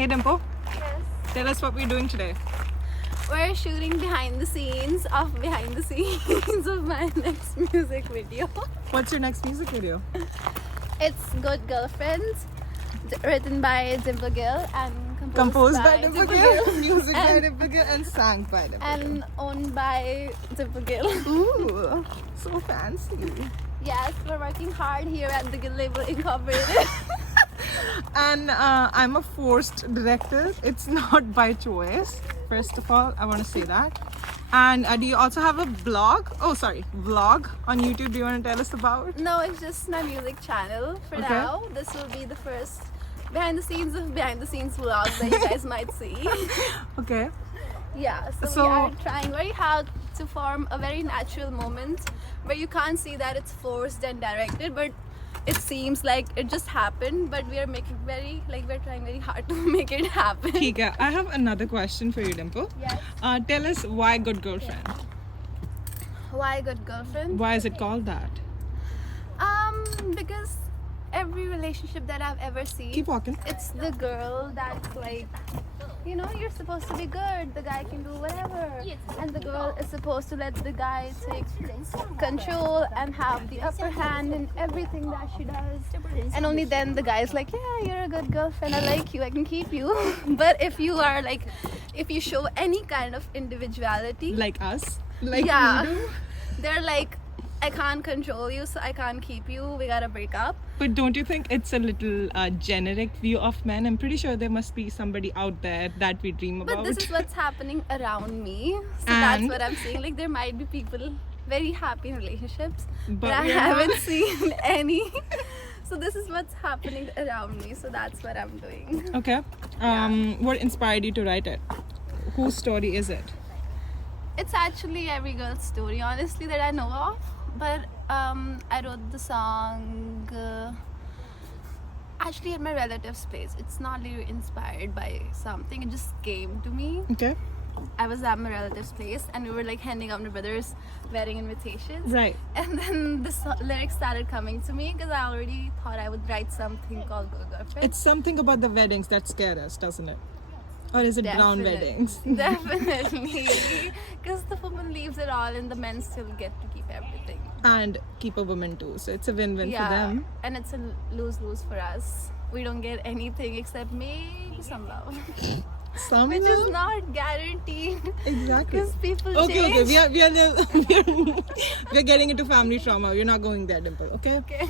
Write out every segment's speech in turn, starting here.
Hey Dimple, Yes. tell us what we're doing today. We're shooting behind the scenes of my next music video. What's your next music video? It's Good Girlfriends, written by Dimple Gill and Composed by Dimple Gill, music by and, Dimple Gill, and sang by Dimple Gill. and owned by Dimple Gill. Ooh, so fancy. Yes, we're working hard here at the Gill Label Incorporated. And I'm a forced director. It's not by choice. First of all, I want to say that. And do you also have a vlog on YouTube? Do you want to tell us about? No, it's just my music channel for now. This will be the first behind the scenes vlog that you guys might see. Okay. Yeah, so So- we are trying very hard to form a very natural moment where you can't see that it's forced and directed, but it seems like it just happened. But we're trying very hard to make it happen. ठीक है. I have another question for you, Dimple. Yes. Tell us why Good Girlfriend? Why Good Girlfriend? Why is it called that? Because every relationship that I've ever seen, Keep walking. it's the girl that's like, you know, you're supposed to be good, the guy can do whatever, and the girl is supposed to let the guy take control and have the upper hand in everything that she does, and only then the guy's like, yeah, you're a good girlfriend, I like you, I can keep you. But if you show any kind of individuality, Like us? Like yeah, we do? they're like, I can't control you, so I can't keep you, we gotta break up. But don't you think it's a little generic view of men? I'm pretty sure there must be somebody out there that we dream about. But this is what's happening around me, so that's And- what I'm saying. Like, there might be people very happy in relationships, but But I we're not. haven't seen any. So this is what's happening around me, so that's what I'm doing. Okay. What inspired you to write it? Whose story is it? It's actually every girl's story, honestly, that I know of. But I wrote the song actually at my relative's place. It's not really inspired by something, it just came to me. Okay. I was at my relative's place and we were like handing out my brother's wedding invitations. Right. And then the lyrics started coming to me because I already thought I would write something called Good Girlfriend. It's something about the weddings that scare us, doesn't it? Or is it brown weddings? Definitely. Because the woman leaves it all and the men still get to keep everything. And keep a woman too. So it's a win-win for them. And it's a lose-lose for us. We don't get anything except maybe some love. Some Which love? is not guaranteed. Exactly. Because people Okay, change. we're getting into family trauma. We're not going there, Dimple. Okay. Okay.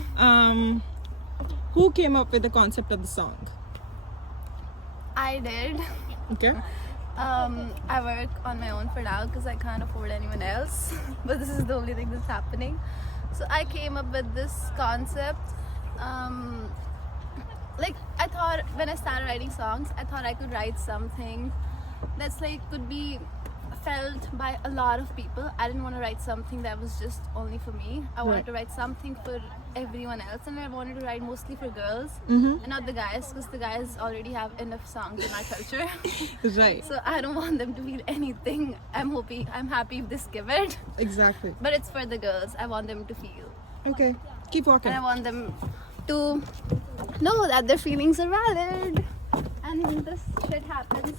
Who came up with the concept of the song? I did. Okay. I work on my own for now because I can't afford anyone else. But this is the only thing that's happening. So I came up with this concept. Like, I thought when I started writing songs, I thought I could write something that's like could be felt by a lot of people. I didn't want to write something that was just only for me. I wanted Right. to write something for everyone else, and I wanted to write mostly for girls Mm-hmm. and not the guys, because the guys already have enough songs in our culture. Right. So I don't want them to feel anything. I'm happy if they skip it, Exactly. but it's for the girls. I want them to feel, Okay. Keep walking. and I want them to know that their feelings are valid. And this shit happens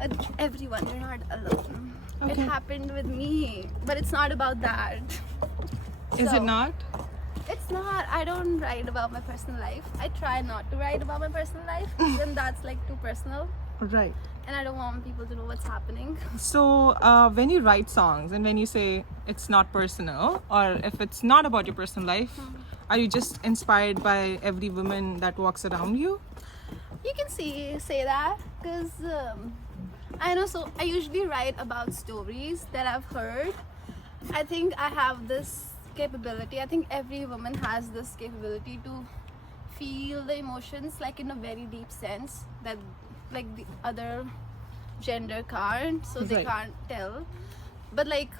with everyone. You're not alone. It Okay. happened with me, but it's not about that. Is So, it not? It's not. I don't write about my personal life. I try not to write about my personal life, 'cause then that's like too personal, Right. and I don't want people to know what's happening. So when you write songs and when you say it's not personal, or if it's not about your personal life, are you just inspired by every woman that walks around you? You can say that, because I know. So I usually write about stories that I've heard. I think I have this capability. I think every woman has this capability to feel the emotions like in a very deep sense that like the other gender can't, so they Right. can't tell. But like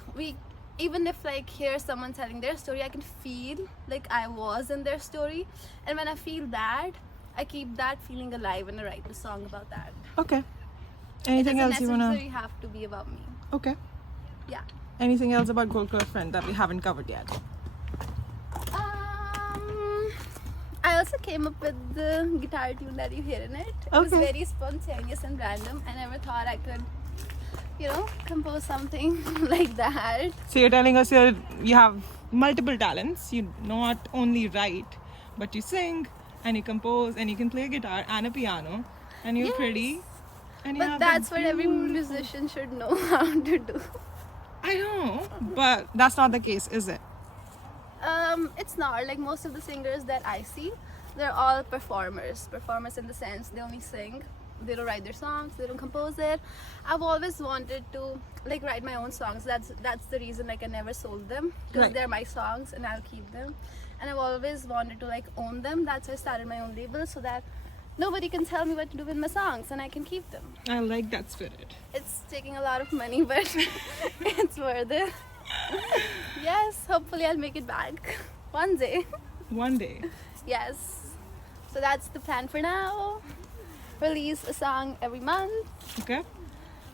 even if like hear someone telling their story, I can feel like I was in their story, and when I feel that, I keep that feeling alive when I write a song about that. Okay. It Anything doesn't else you wanna? necessarily have to be about me. Okay. Yeah. Anything else about Good Girlfriend that we haven't covered yet? I also came up with the guitar tune that you hear in it. It was Okay. very spontaneous and random. I never thought I could, compose something like that. So you're telling us you have multiple talents. You not only write, but you sing and you compose and you can play a guitar and a piano and you're Yes. pretty. And you But have that's that what every beautiful- musician should know how to do. I know, but that's not the case, is it? It's not. Like most of the singers that I see, they're all performers. Performers in the sense they only sing. They don't write their songs. They don't compose it. I've always wanted to like write my own songs. That's the reason like I never sold them because Right. they're my songs and I'll keep them. And I've always wanted to like own them. That's why I started my own label so that nobody can tell me what to do with my songs and I can keep them. I like that spirit. It's taking a lot of money, but it's worth it. Yes, hopefully I'll make it back one day. One day. Yes. So that's the plan for now. Release a song every month, Okay.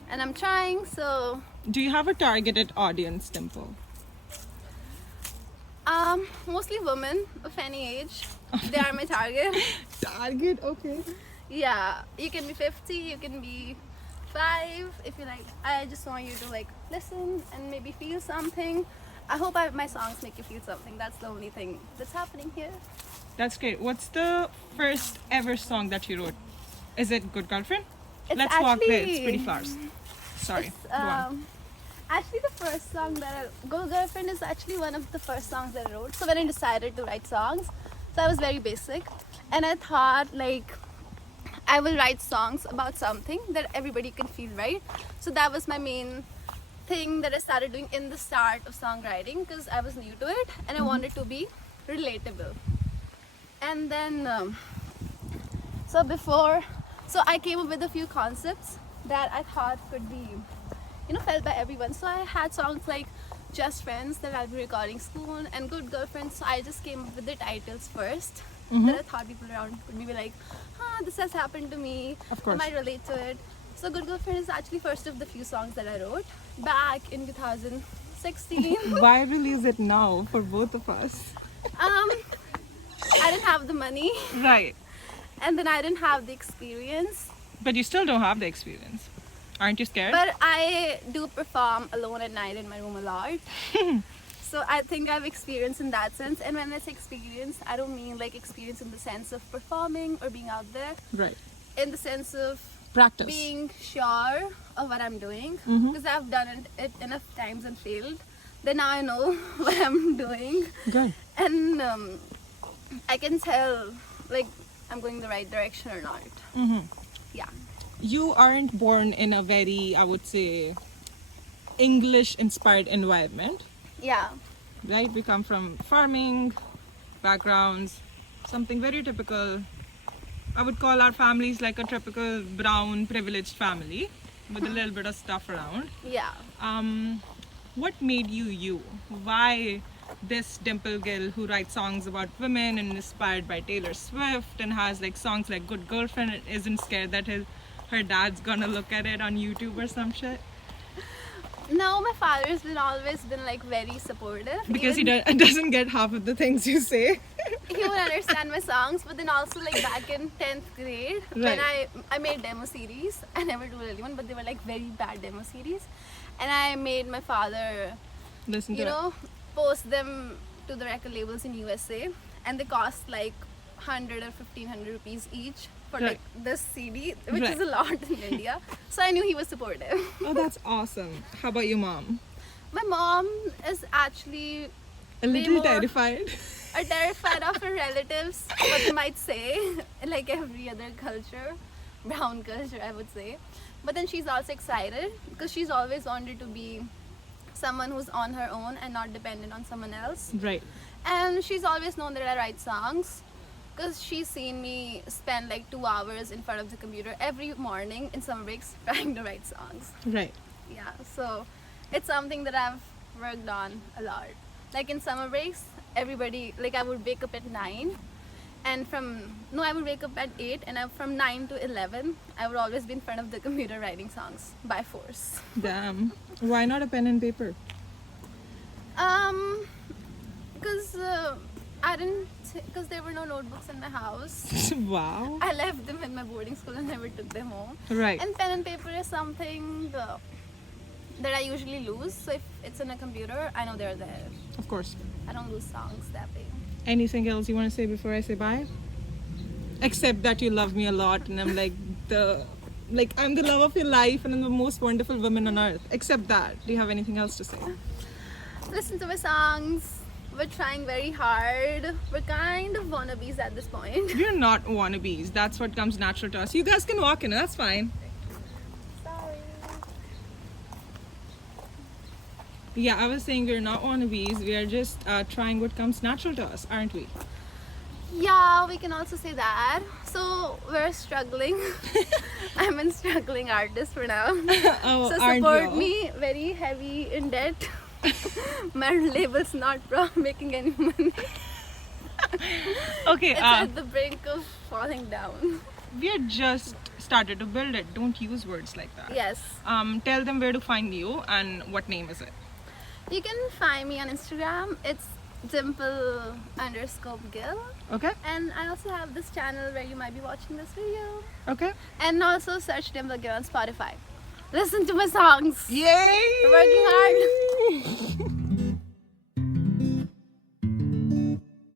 and I'm trying. So, Do you have a targeted audience, Dimple? mostly women of any age. They are my target. Target, okay. Yeah, you can be 50, you can be 5. If you like, I just want you to like listen and maybe feel something. I hope my songs make you feel something. That's the only thing that's happening here. That's great. What's the first ever song that you wrote? Is it Good Girlfriend? It's Let's walk there. It's actually- Pretty Flowers. Sorry. It's, Go on. actually the first song that Go Girlfriend is actually one of the first songs that I wrote. So when I decided to write songs, so I was very basic and I thought like I will write songs about something that everybody can feel, right? So that was my main thing that I started doing in the start of songwriting because I was new to it and I wanted to be relatable. And then so I came up with a few concepts that I thought could be felt by everyone. So I had songs like Just Friends that I'll be recording soon and Good Girlfriend. So I just came up with the titles 1st that I thought people around would be like, this has happened to me. Of course. I might relate to it. So Good Girlfriend is actually first of the few songs that I wrote back in 2016. Why release it now for both of us? I didn't have the money Right. and then I didn't have the experience. But you still don't have the experience. Aren't you scared? But I do perform alone at night in my room a lot. So I think I've experienced in that sense. And when I say experience, I don't mean like experience in the sense of performing or being out there. Right. In the sense of Practice. being sure of what I'm doing. Mhm. Because I've done it enough times and failed. Then now I know what I'm doing. Good. And I can tell like I'm going the right direction or not. Mm-hmm. Yeah. You aren't born in a very, I would say, English-inspired environment, Yeah. right? We come from farming backgrounds, something very typical. I would call our families like a typical brown privileged family with a little bit of stuff around. Yeah. What made you you? Why this Dimple Gill who writes songs about women and inspired by Taylor Swift and has like songs like Good Girlfriend and isn't scared that her dad's gonna look at it on YouTube or some shit? No, my father's always been like very supportive. Because Even he doesn't get half of the things you say. he would understand my songs, but then also like back in 10th grade when I made demo series. I never do really one, but they were like very bad demo series, and I made my father Listen to it. post them to the record labels in USA, and they cost like 100 or 1500 rupees each for Right. like this CD, which Right. is a lot in India. So I knew he was supportive. Oh, that's awesome. How about your mom? My mom is actually A Way little more- terrified. are terrified of her relatives, what they might say, like every other culture, brown culture, I would say. But then she's also excited because she's always wanted to be someone who's on her own and not dependent on someone else. Right. And she's always known that I write songs because she's seen me spend like 2 hours in front of the computer every morning in summer breaks trying to write songs. Right. Yeah, so it's something that I've worked on a lot. Like in summer breaks, everybody, like I would wake up at 9 and I would wake up at 8 and from 9 to 11, I would always be in front of the computer writing songs by force. Damn. Why not a pen and paper? Because I didn't, because there were no notebooks in my house. Wow. I left them in my boarding school and never took them home. Right. And pen and paper is something that I usually lose. So if it's in a computer, I know they're there. Of course. I don't lose songs that way. Anything else you want to say before I say bye? Except that you love me a lot and I'm I'm the love of your life and I'm the most wonderful woman on earth. Except that. Do you have anything else to say? Listen to my songs. We're trying very hard. We're kind of wannabes at this point. We're not wannabes. That's what comes natural to us. You guys can walk in. That's fine. Sorry. Yeah, I was saying we're not wannabes. We are just trying what comes natural to us, aren't we? Yeah, we can also say that. So we're struggling. I'm a struggling artist for now. Oh, So aren't support you all? me. Very heavy in debt. My label's not making any money. Okay, It's at the brink of falling down. we are just started to build it. Don't use words like that. Yes. Tell them where to find you and what name is it. You can find me on Instagram. It's Dimple _ Gill. Okay? And I also have this channel where you might be watching this video. Okay? And also search Dimple Gill on Spotify. Listen to my songs. Yay! We're working hard.